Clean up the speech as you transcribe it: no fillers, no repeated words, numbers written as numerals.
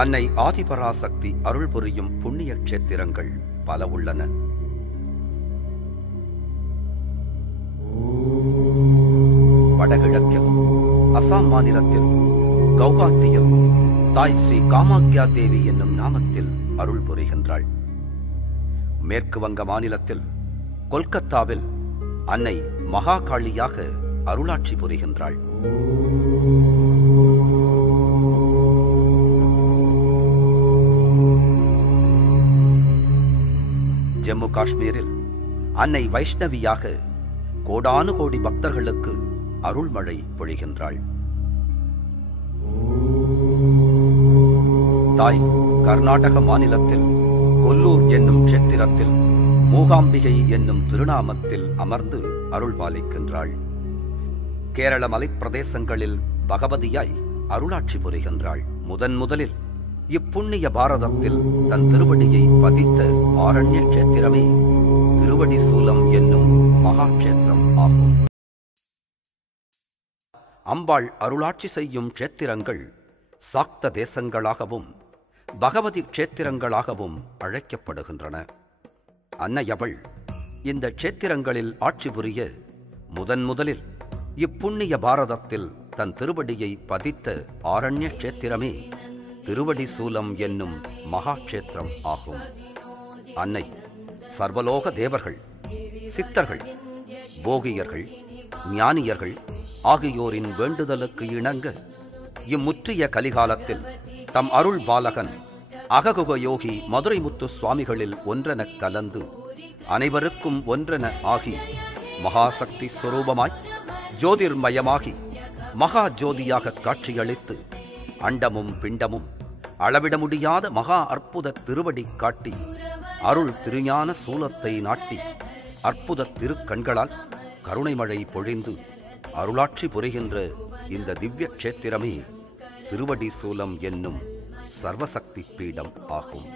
அன்னை ஆதிபராசக்தி அருள் புரியும் புண்ணிய க்ஷேத்திரங்கள் பல உள்ளன. வடகிழக்கில் அசாம் மாநிலத்தில் கவுகாத்தியில் தாய் ஸ்ரீ காமாக்யா தேவி என்னும் நாமத்தில் அருள் புரிகின்றாள். மேற்கு வங்க மாநிலத்தில் கொல்கத்தாவில் அன்னை மகாகாளியாக அருளாட்சி புரிகின்றாள். ஜம்மு காஷ்மீரில் அன்னை வைஷ்ணவியாக கோடானு கோடி பக்தர்களுக்கு அருள்மழை பொழிகின்றாள். தாய் கர்நாடக மாநிலத்தில் கொல்லூர் என்னும் க்ஷேத்திரத்தில் மூகாம்பிகை என்னும் திருநாமத்தில் அமர்ந்து அருள் பாலிக்கின்றாள். கேரள மலைப்பிரதேசங்களில் பகவதியாய் அருளாட்சி புரிகின்றாள். முதலில் இப்புண்ணிய பாரதத்தில் தன் திருவடியை பதித்த ஆரண்ய க்ஷேத்திரமே திருவடி சூலம் என்னும் மகாக்ஷேத்திரம் ஆகும். அம்பாள் அருளாட்சி செய்யும் க்ஷேத்திரங்கள் சாக்த தேசங்களாகவும் பகவதி க்ஷேத்திரங்களாகவும் அழைக்கப்படுகின்றன. அன்னையவள் இந்த க்ஷேத்திரங்களில் ஆட்சி புரிய முதலில் இப்புண்ணிய பாரதத்தில் தன் திருவடியை பதித்த ஆரண்ய க்ஷேத்திரமே திருவடி சூலம் என்னும் மகாக்ஷேத்திரம் ஆகும். அன்னை சர்வலோக தேவர்கள், சித்தர்கள், போகியர்கள், ஞானியர்கள் ஆகியோரின் வேண்டுதலுக்கு இணங்க இம்முற்றிய கலிகாலத்தில் தம் அருள் பாலகன் அககுக யோகி மதுரை முத்து சுவாமிகளில் ஒன்றென கலந்து அனைவருக்கும் ஒன்றென ஆகி மகாசக்தி ஸ்வரூபமாய் ஜோதிர்மயமாகி மகா ஜோதியாக காட்சியளித்து அண்டமும் பிண்டமும் அளவிட முடியாத மகா அற்புத திருவடி காட்டி அருள் திருஞான சூலத்தை நாட்டி அற்புத திருக்கண்களால் கருணைமழை பொழிந்து அருளாட்சி புரிகின்ற இந்த திவ்ய க்ஷேத்திரமே திருவடி சூலம் என்னும் சர்வசக்தி பீடம் ஆகும்.